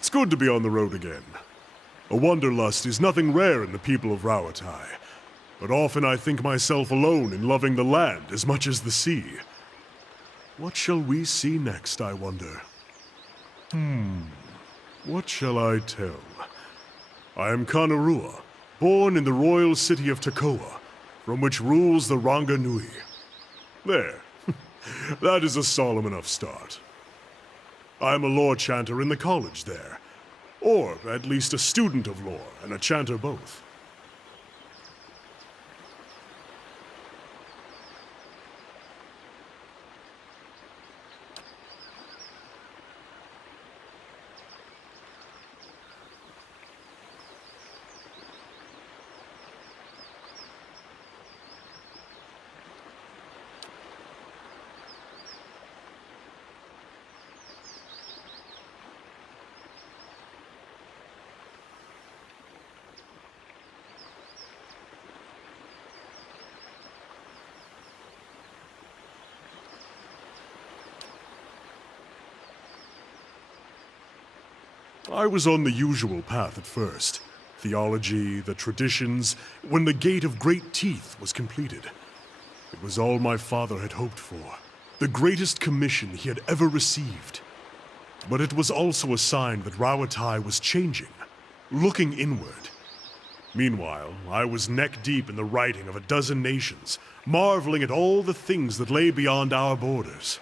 It's good to be on the road again. A wanderlust is nothing rare in the people of Rauatai, but often I think myself alone in loving the land as much as the sea. What shall we see next, I wonder? What shall I tell? I am Kanarua, born in the royal city of Tekoa, from which rules the Ranga Nui. There. That is a solemn enough start. I am a lore chanter in the college there, or at least a student of lore and a chanter both. I was on the usual path at first. Theology, the traditions, when the Gate of Great Teeth was completed. It was all my father had hoped for, the greatest commission he had ever received. But it was also a sign that Rauatai was changing, looking inward. Meanwhile, I was neck-deep in the writing of a dozen nations, marveling at all the things that lay beyond our borders.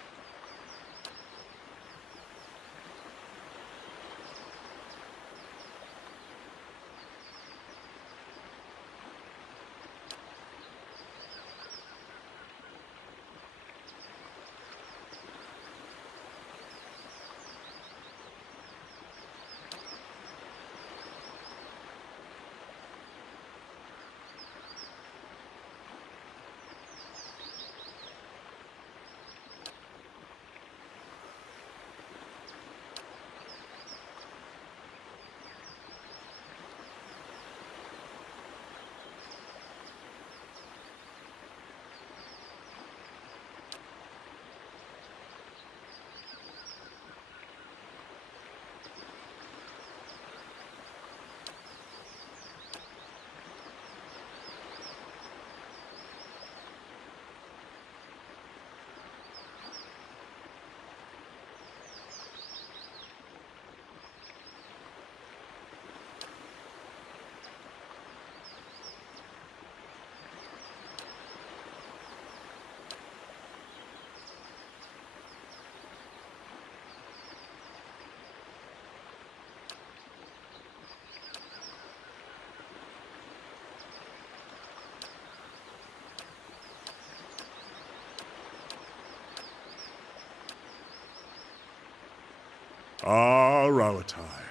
Ah, Rauatai.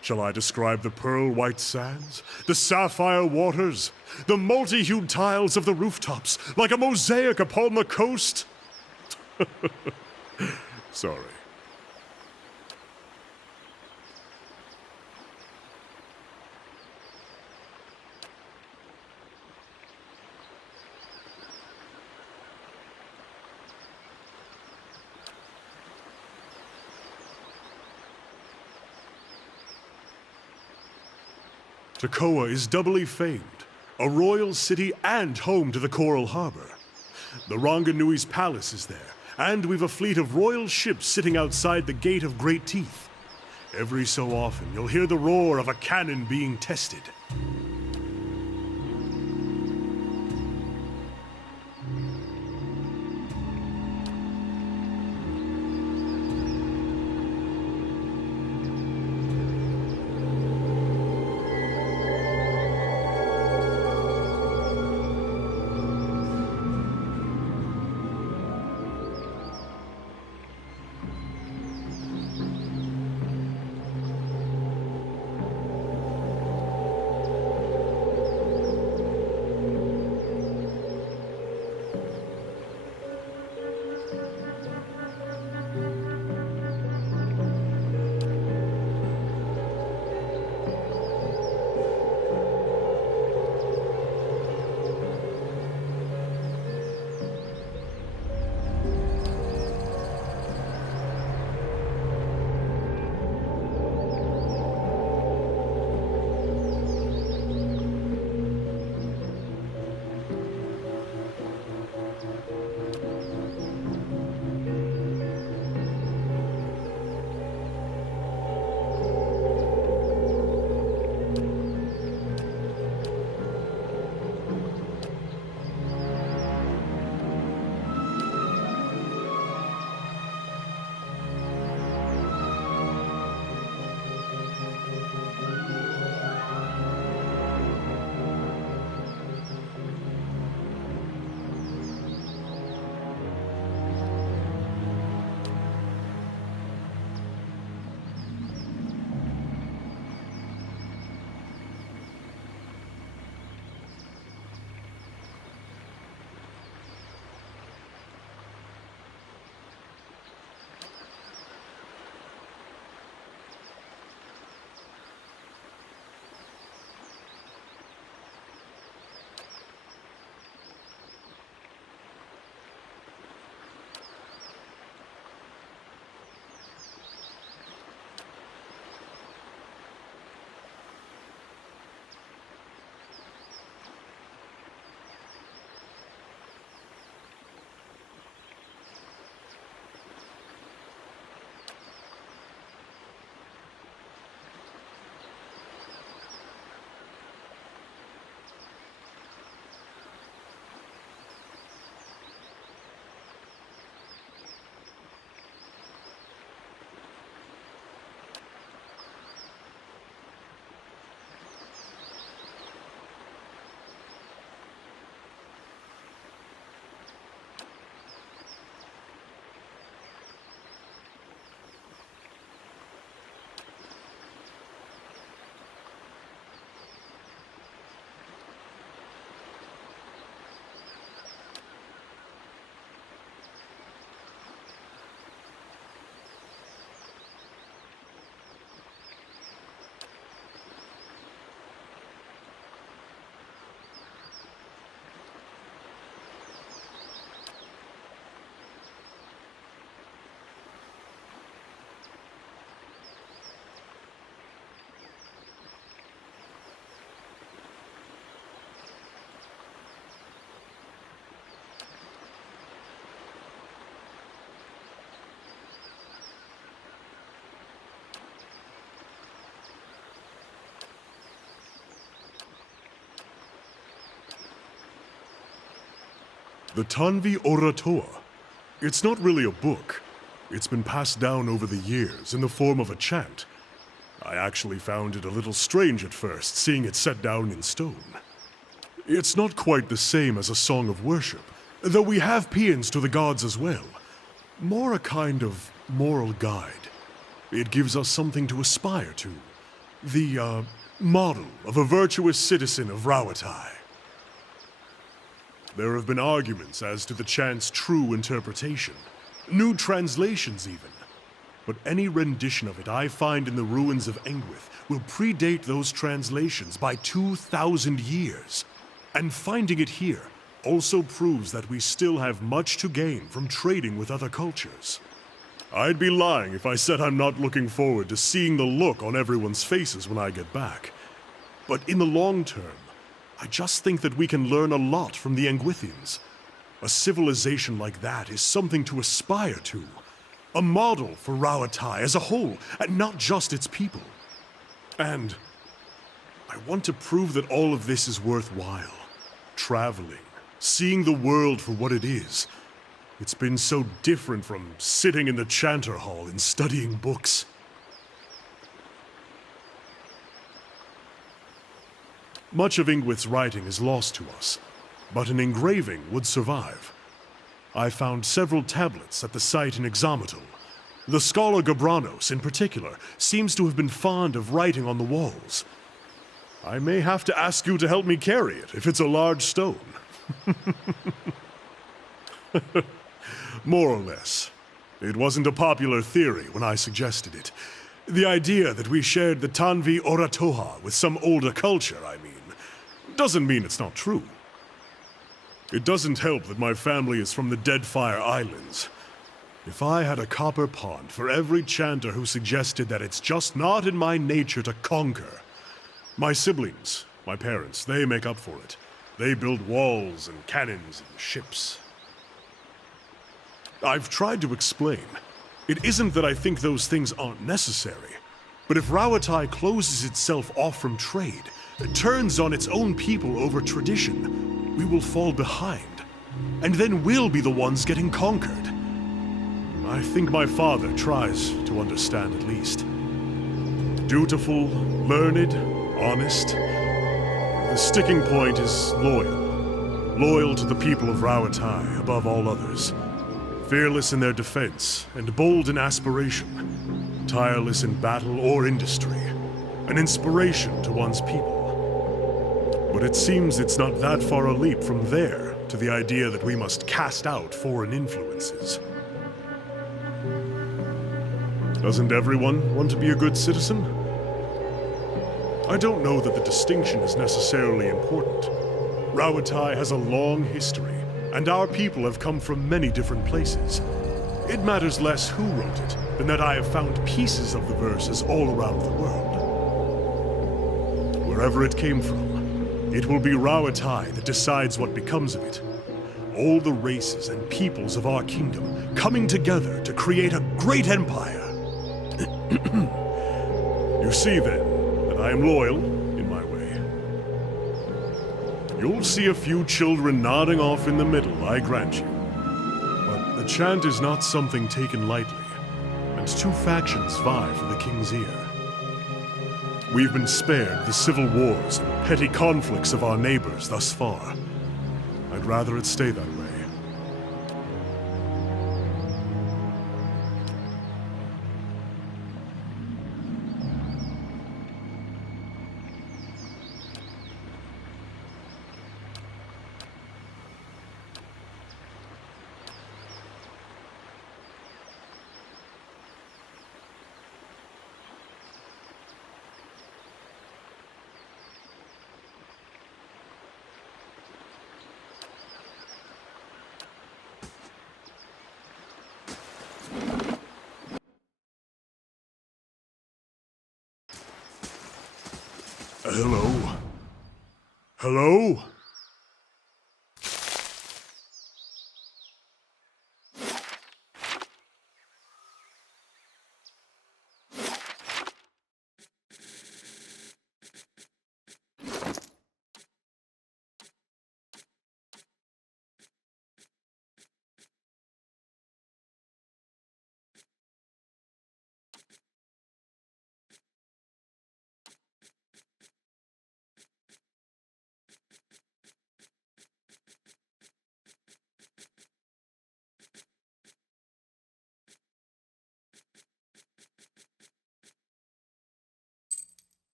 Shall I describe the pearl-white sands, the sapphire waters, the multi-hued tiles of the rooftops, like a mosaic upon the coast? Sorry. Tekoa is doubly famed, a royal city and home to the Coral Harbor. The Ranganui's palace is there, and we've a fleet of royal ships sitting outside the Gate of Great Teeth. Every so often, you'll hear the roar of a cannon being tested. The Tanvi Oratoa. It's not really a book. It's been passed down over the years in the form of a chant. I actually found it a little strange at first, seeing it set down in stone. It's not quite the same as a song of worship, though we have paeans to the gods as well. More a kind of moral guide. It gives us something to aspire to. The, model of a virtuous citizen of Rauatai. There have been arguments as to the chant's true interpretation. New translations, even. But any rendition of it I find in the ruins of Engwith will predate those translations by 2,000 years. And finding it here also proves that we still have much to gain from trading with other cultures. I'd be lying if I said I'm not looking forward to seeing the look on everyone's faces when I get back. But in the long term, I just think that we can learn a lot from the Engwithians. A civilization like that is something to aspire to. A model for Rauatai as a whole, and not just its people. And I want to prove that all of this is worthwhile. Traveling, seeing the world for what it is. It's been so different from sitting in the Chanter Hall and studying books. Much of Engwith's writing is lost to us, but an engraving would survive. I found several tablets at the site in Examitol. The scholar Gabranos, in particular, seems to have been fond of writing on the walls. I may have to ask you to help me carry it, if it's a large stone. More or less. It wasn't a popular theory when I suggested it. The idea that we shared the Tanvi Oratoha with some older culture, I mean, doesn't mean it's not true. It doesn't help that my family is from the Deadfire Islands. If I had a copper pond for every chanter who suggested that it's just not in my nature to conquer. My siblings, my parents, they make up for it. They build walls and cannons and ships. I've tried to explain. It isn't that I think those things aren't necessary, but if Rauatai closes itself off from trade, turns on its own people over tradition, we will fall behind, and then we'll be the ones getting conquered. I think my father tries to understand at least. Dutiful, learned, honest. The sticking point is loyal. Loyal to the people of Rauatai above all others. Fearless in their defense, and bold in aspiration. Tireless in battle or industry. An inspiration to one's people. But it seems it's not that far a leap from there to the idea that we must cast out foreign influences. Doesn't everyone want to be a good citizen? I don't know that the distinction is necessarily important. Rauatai has a long history, and our people have come from many different places. It matters less who wrote it than that I have found pieces of the verses all around the world. Wherever it came from, it will be Rauatai that decides what becomes of it. All the races and peoples of our kingdom coming together to create a great empire. You see, then, that I am loyal in my way. You'll see a few children nodding off in the middle, I grant you. But the chant is not something taken lightly, and two factions vie for the king's ear. We've been spared the civil wars and petty conflicts of our neighbors thus far. I'd rather it stay that way. Hello? Hello?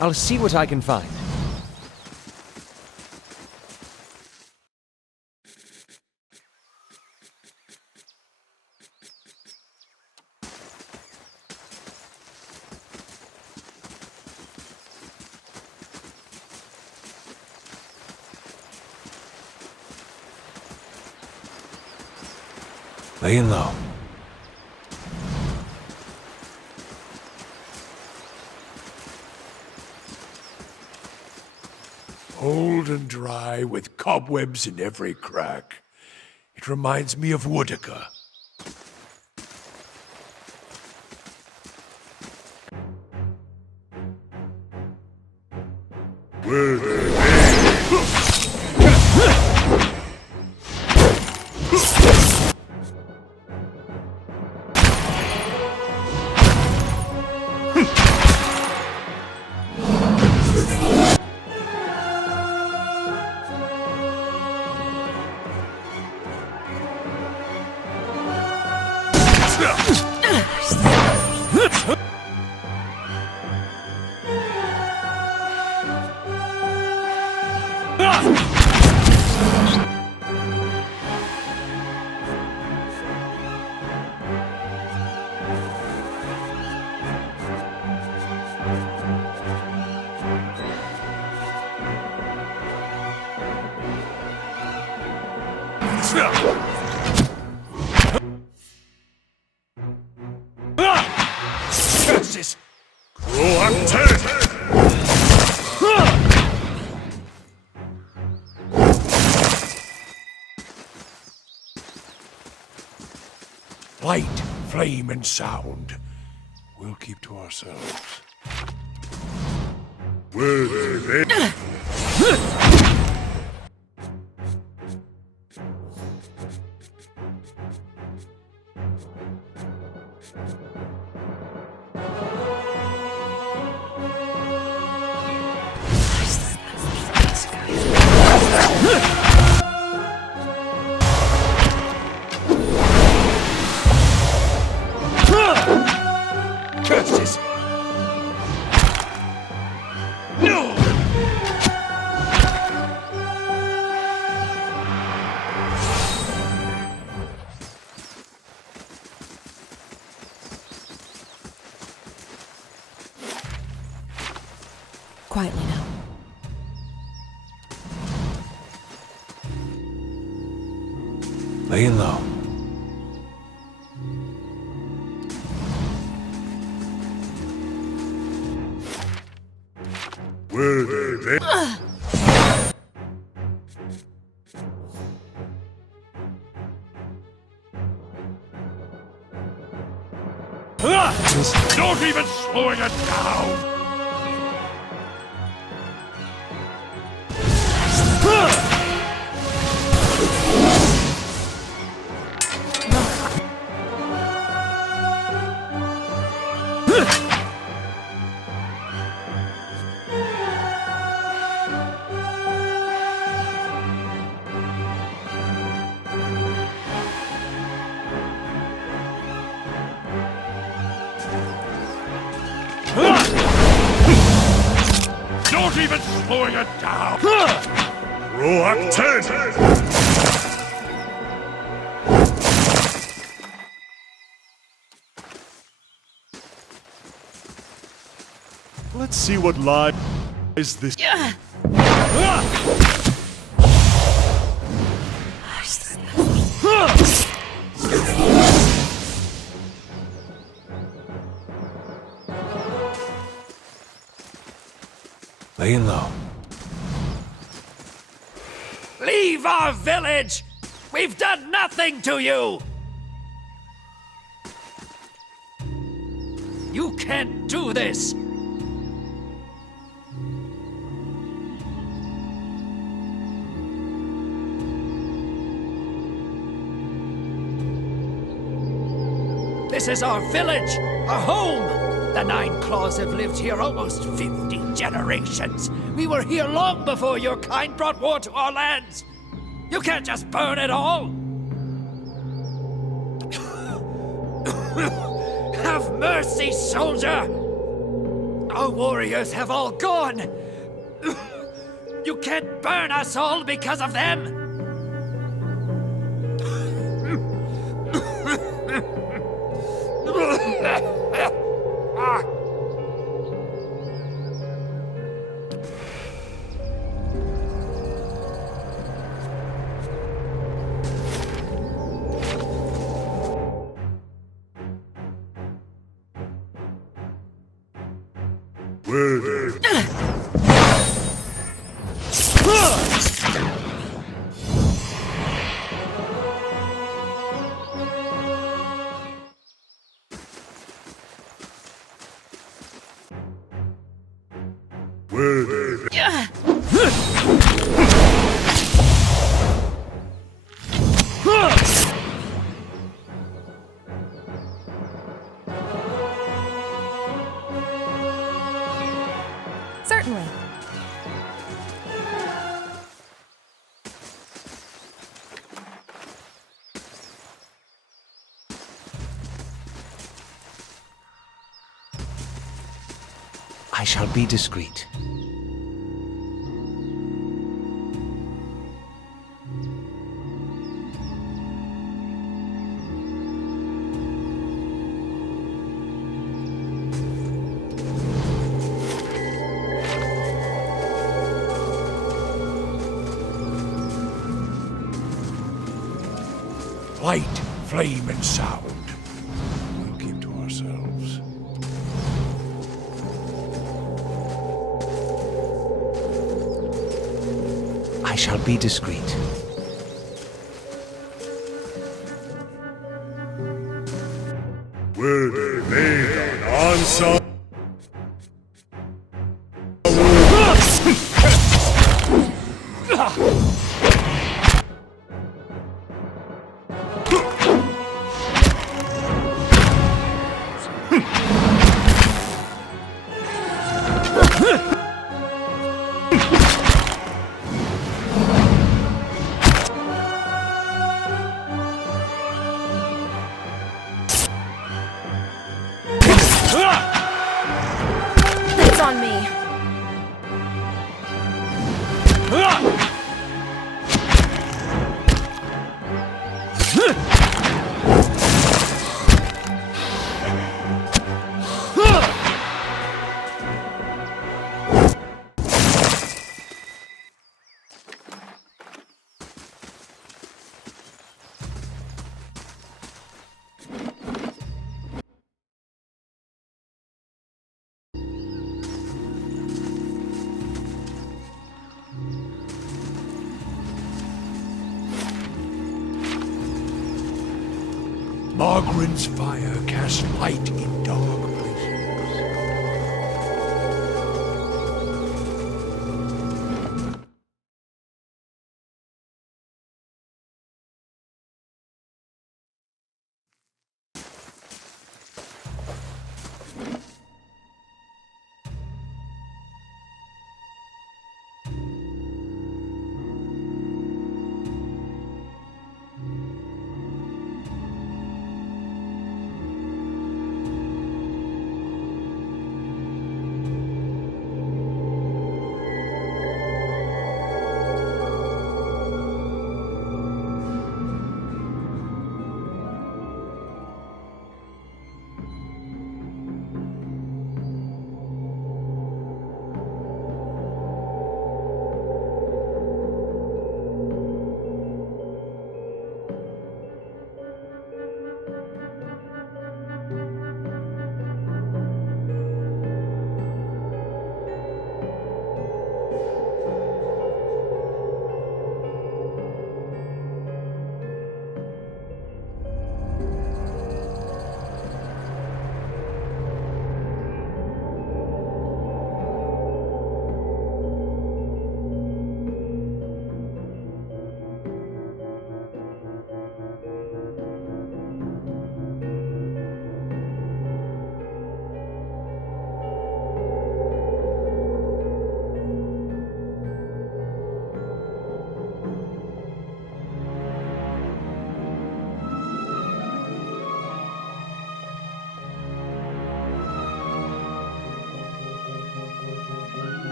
I'll see what I can find. Laying low. Old and dry, with cobwebs in every crack. It reminds me of Woodica. Curses! Proactive! Light, flame, and sound. We'll keep to ourselves. Curses! No! Quietly now. Laying low. Were they? Not even slowing it down! Not even slowing it down! Proactive! Let's see what lies this. Laying low. Leave our village! We've done nothing to you! You can't do this! This is our village, our home! The Nine Claws have lived here almost 50 generations. We were here long before your kind brought war to our lands. You can't just burn it all. Have mercy, soldier! Our warriors have all gone. You can't burn us all because of them. Certainly. I shall be discreet. Light, flame, and sound. We'll keep to ourselves. I shall be discreet. Word made on Ansar. That's on me. Margren's fire casts light in dark places.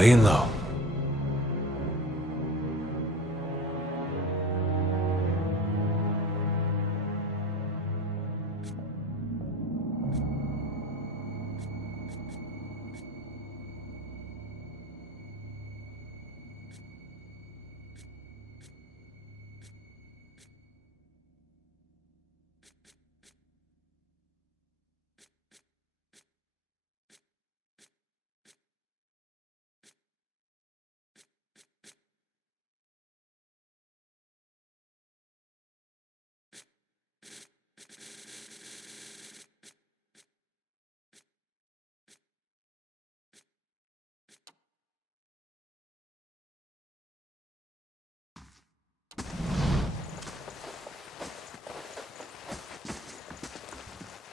Laying low.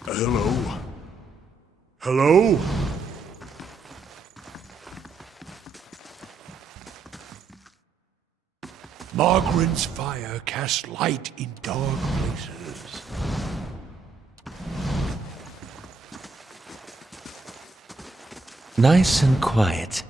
Hello? Hello? Margaren's fire casts light in dark places. Nice and quiet.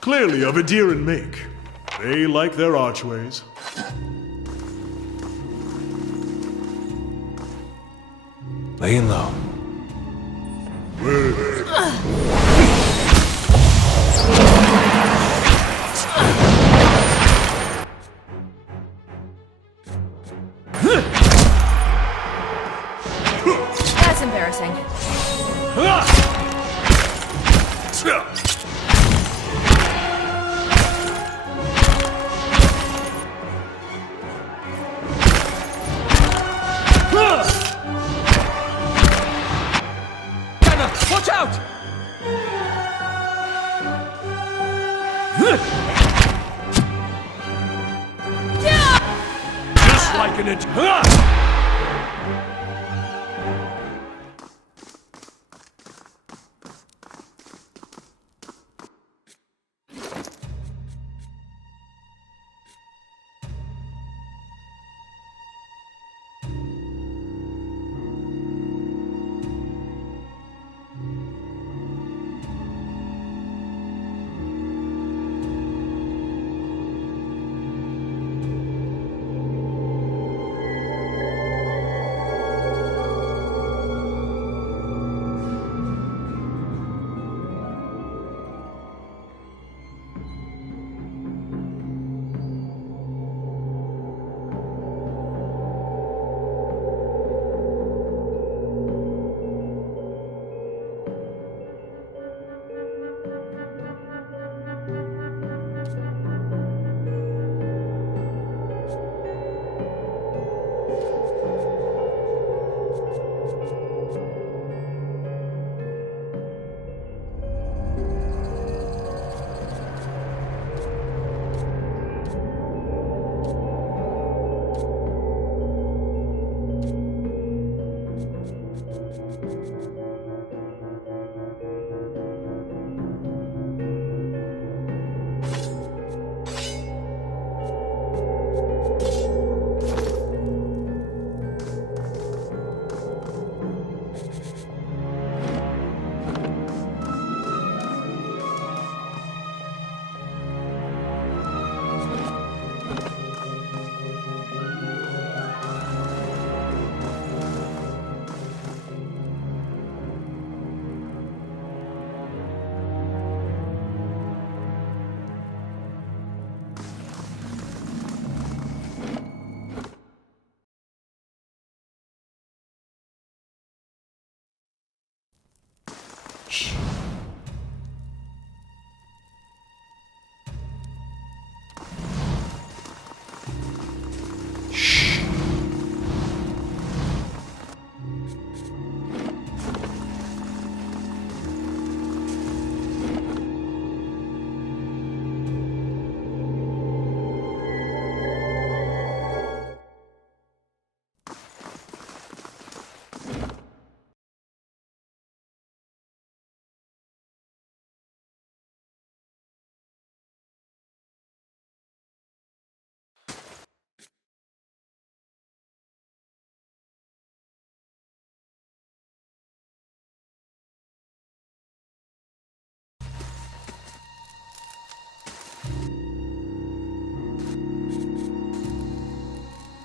Clearly of Adiran make. They like their archways. Laying low. That's embarrassing. Watch out! Just like an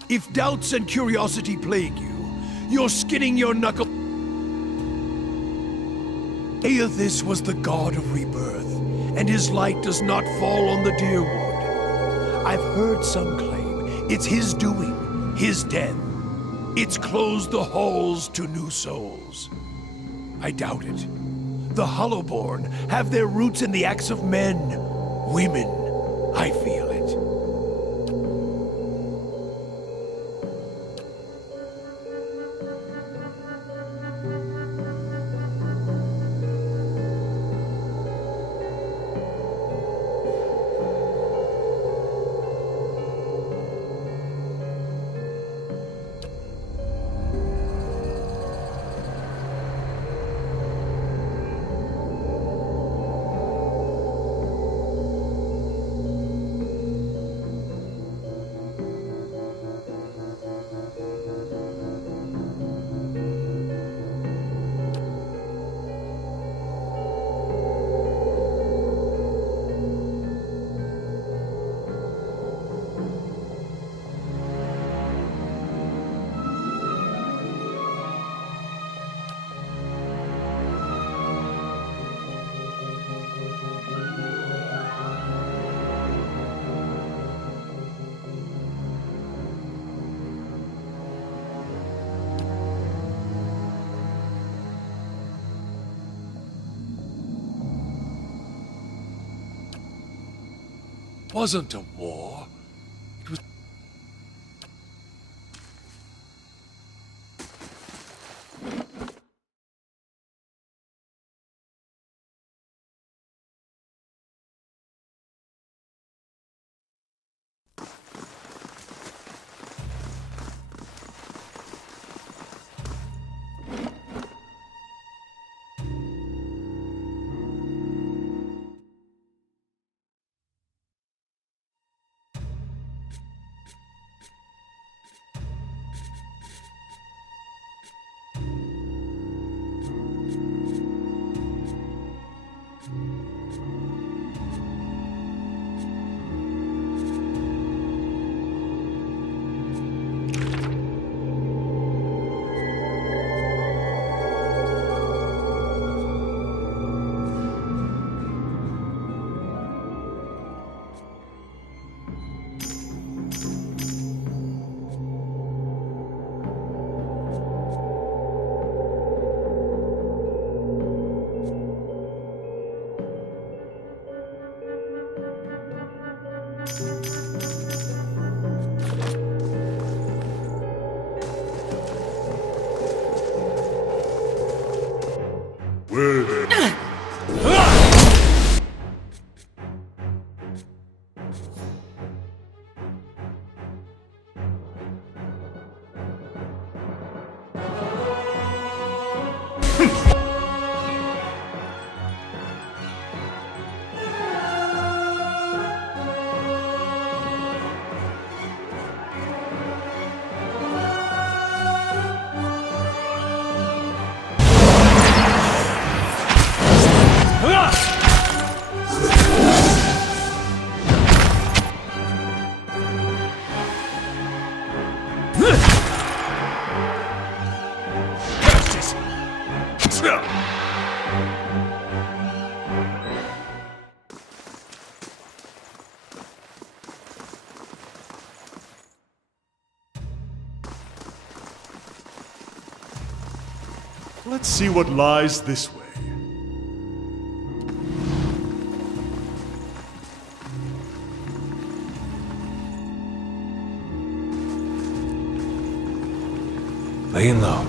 If doubts and curiosity plague you, you're skinning your knuckle. Aethys was the god of rebirth, and his light does not fall on the deer wood. I've heard some claim it's his doing, his death. It's closed the halls to new souls. I doubt it. The Hollowborn have their roots in the acts of men, women. I feel it. Wasn't a war. It was... Well then. Let's see what lies this way. Laying low.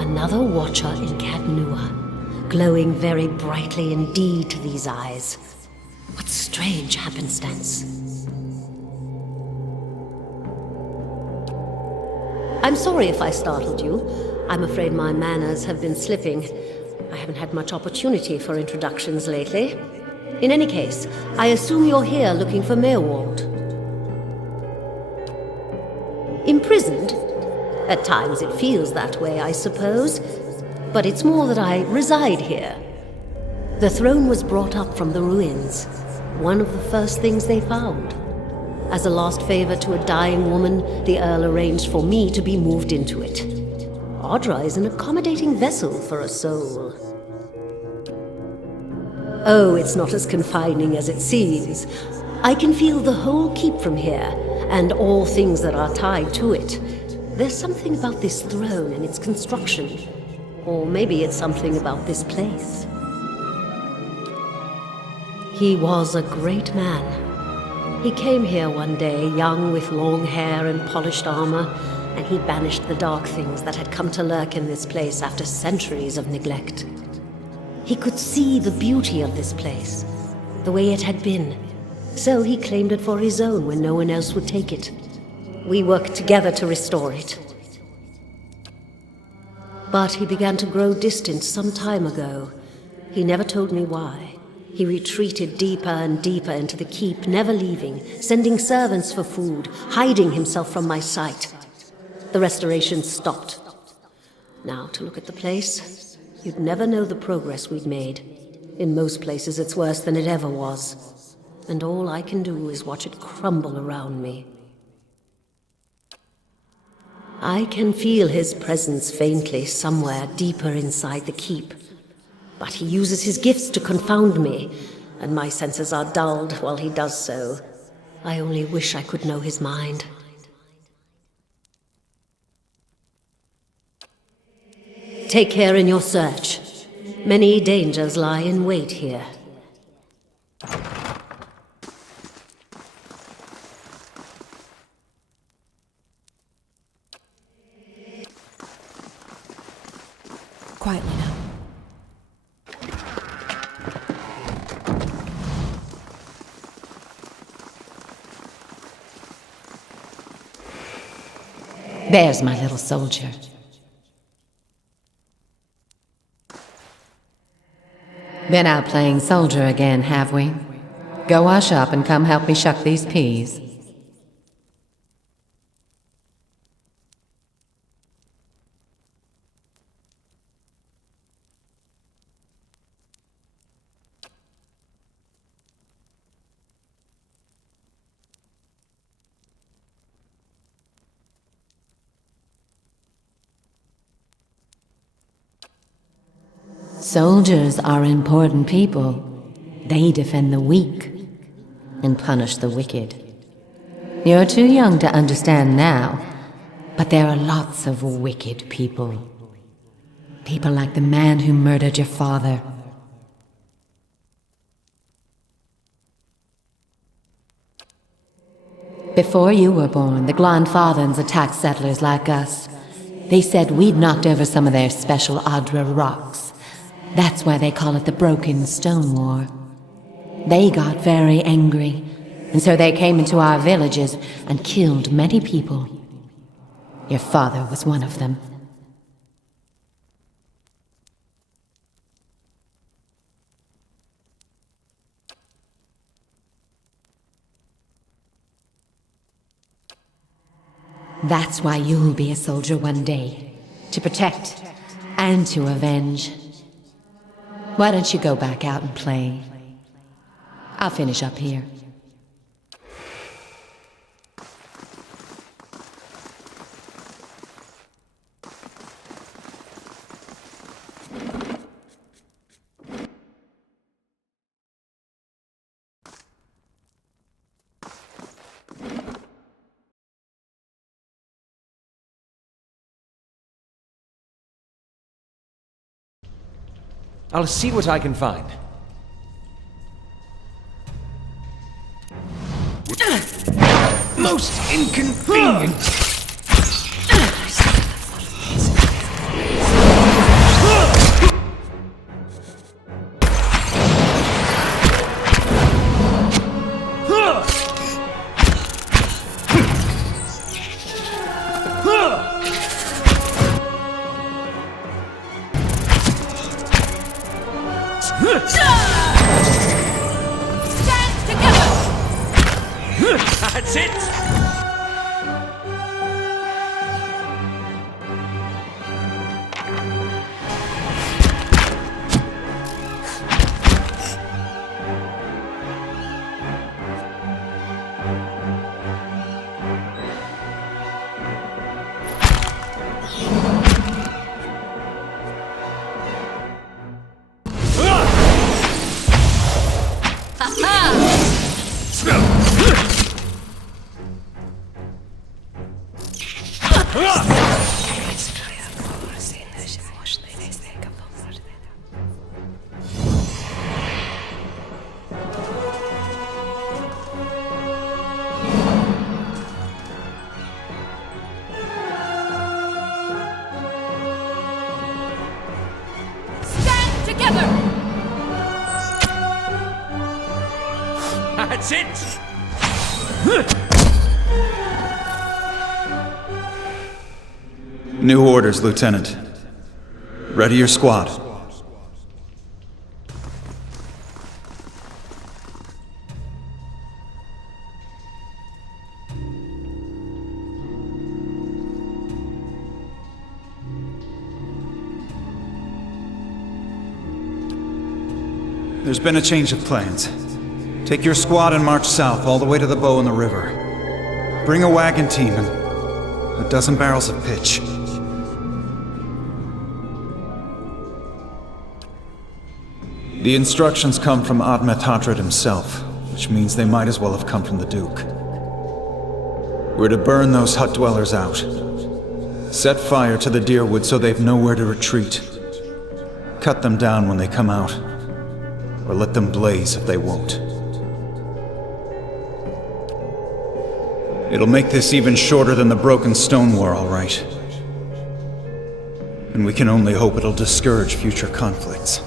Another watcher in Cadnua, glowing very brightly indeed to these eyes. What strange happenstance. I'm sorry if I startled you. I'm afraid my manners have been slipping. I haven't had much opportunity for introductions lately. In any case, I assume you're here looking for Maewald. Imprisoned? At times it feels that way, I suppose. But it's more that I reside here. The throne was brought up from the ruins, one of the first things they found. As a last favor to a dying woman, the Earl arranged for me to be moved into it. Audra is an accommodating vessel for a soul. Oh, it's not as confining as it seems. I can feel the whole keep from here, and all things that are tied to it. There's something about this throne and its construction. Or maybe it's something about this place. He was a great man. He came here one day, young with long hair and polished armor, and he banished the dark things that had come to lurk in this place after centuries of neglect. He could see the beauty of this place, the way it had been, so he claimed it for his own when no one else would take it. We worked together to restore it. But he began to grow distant some time ago. He never told me why. He retreated deeper and deeper into the keep, never leaving, sending servants for food, hiding himself from my sight. The restoration stopped. Now, to look at the place, you'd never know the progress we'd made. In most places, it's worse than it ever was. And all I can do is watch it crumble around me. I can feel his presence faintly somewhere deeper inside the keep. But he uses his gifts to confound me, and my senses are dulled while he does so. I only wish I could know his mind. Take care in your search. Many dangers lie in wait here. Quietly now. There's my little soldier. Been out playing soldier again, have we? Go wash up and come help me shuck these peas. Soldiers are important people. They defend the weak and punish the wicked. You're too young to understand now, but there are lots of wicked people. People like the man who murdered your father. Before you were born, the Glanfathans attacked settlers like us. They said we'd knocked over some of their special Audra rocks. That's why they call it the Broken Stone War. They got very angry, and so they came into our villages and killed many people. Your father was one of them. That's why you'll be a soldier one day, to protect and to avenge. Why don't you go back out and play? I'll finish up here. I'll see what I can find. Most inconvenient! Stand together! That's it! Stand together! That's it! New orders, Lieutenant. Ready your squad. There's been a change of plans. Take your squad and march south all the way to the bow in the river. Bring a wagon team and a dozen barrels of pitch. The instructions come from Admet Hadred himself, which means they might as well have come from the Duke. We're to burn those hut dwellers out. Set fire to the Deerwood so they've nowhere to retreat. Cut them down when they come out, or let them blaze if they won't. It'll make this even shorter than the Broken Stone War, all right. And we can only hope it'll discourage future conflicts.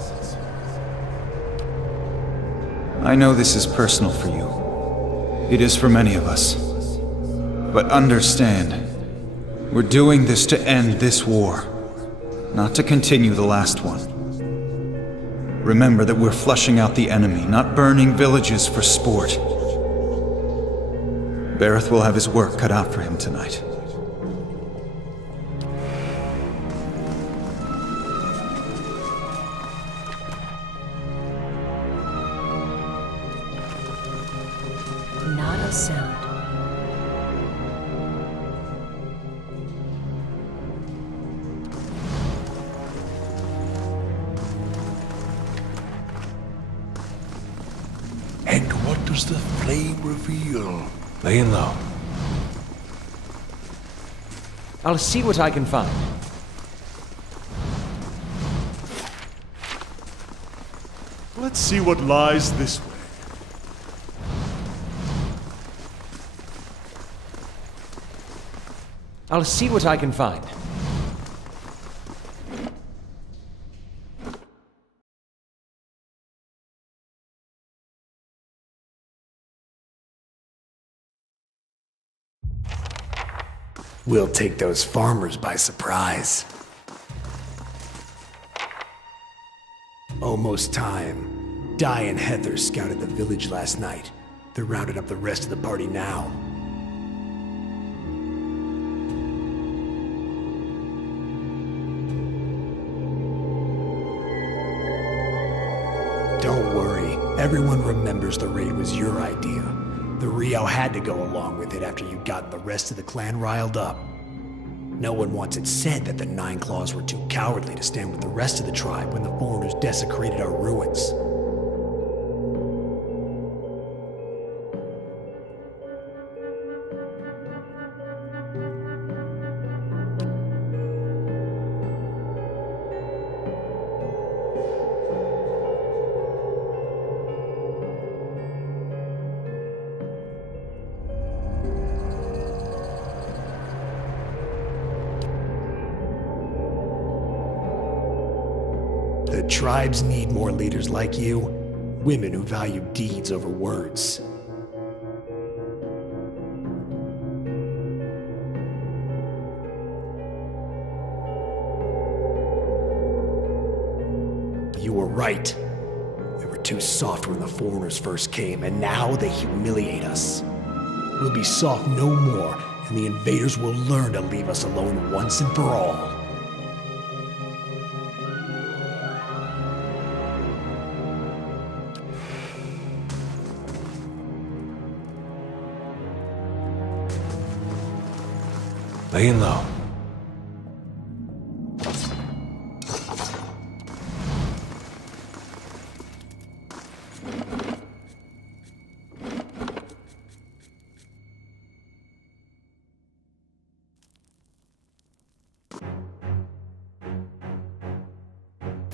I know this is personal for you. It is for many of us. But understand, we're doing this to end this war, not to continue the last one. Remember that we're flushing out the enemy, not burning villages for sport. Bareth will have his work cut out for him tonight. Not a sound. And what does the flame reveal? Laying low. I'll see what I can find. Let's see what lies this way. I'll see what I can find. We'll take those farmers by surprise. Almost time. Di and Heather scouted the village last night. They're rounding up the rest of the party now. Don't worry. Everyone remembers the raid was your idea. The Rio had to go along with it after you got the rest of the clan riled up. No one wants it said that the Nine Claws were too cowardly to stand with the rest of the tribe when the foreigners desecrated our ruins. The tribes need more leaders like you. Women who value deeds over words. You were right. We were too soft when the foreigners first came, and now they humiliate us. We'll be soft no more, and the invaders will learn to leave us alone once and for all. Laying low.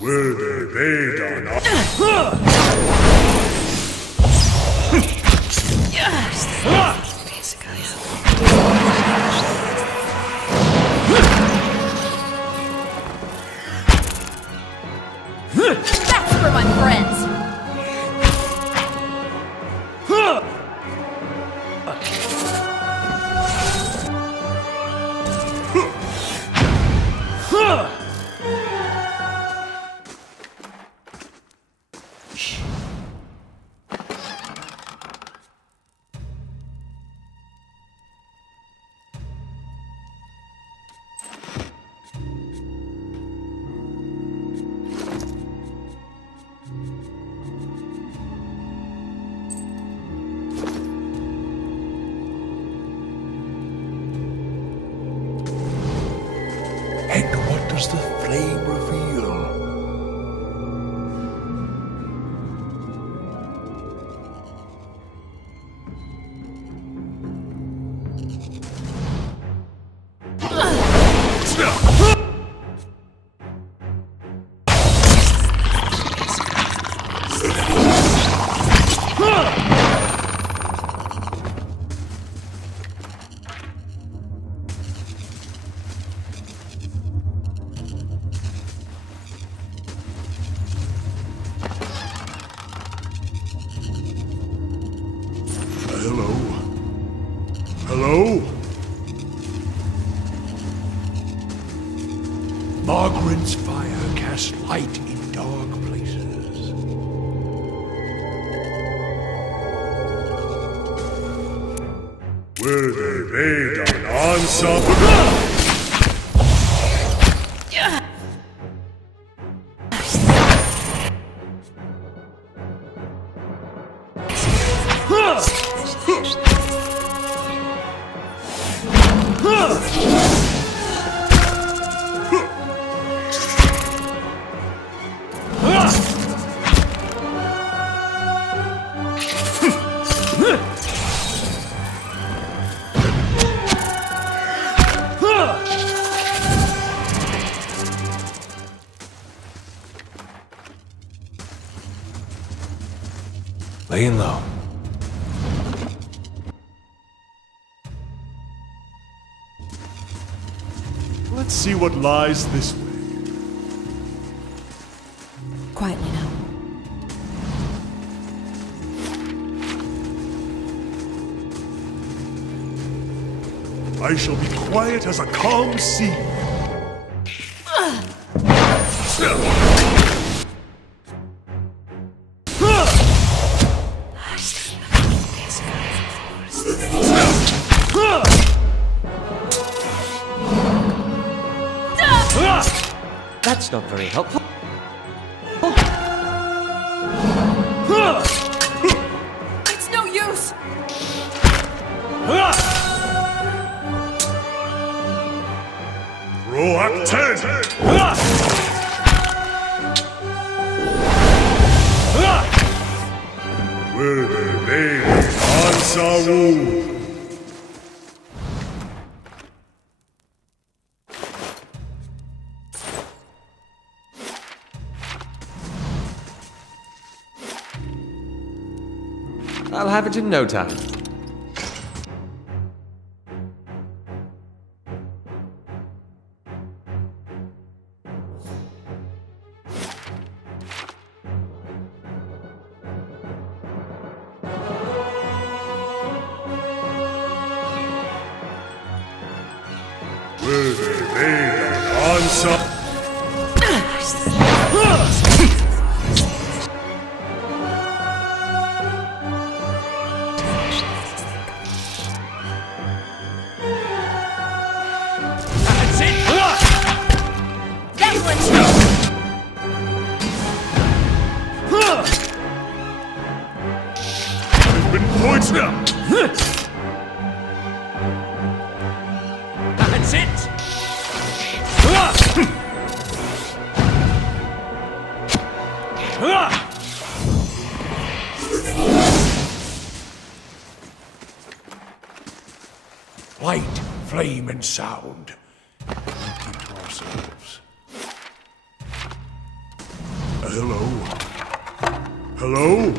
Will they done? That's for my friends. And what does the flame reveal? Hello? Hello? Margaret's fire casts light in dark places. Will they done ensemble? Laying low. Let's see what lies this way. Quietly now. I shall be quiet as a calm sea. That's not very helpful. It's no use. Roak 10! Will the lady answer woo? I'll have it in no time. Will they lay down answer? That's it! That one! I've been poisoned! That's it! Light, flame, and sound. We keep to ourselves. Hello? Hello?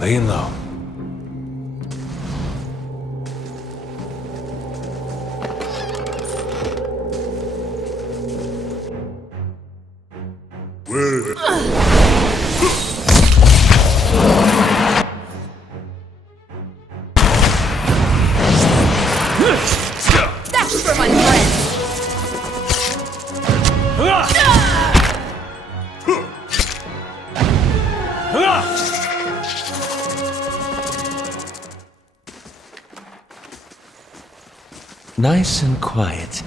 Laying low. Where? That's for my friends! Nice and quiet.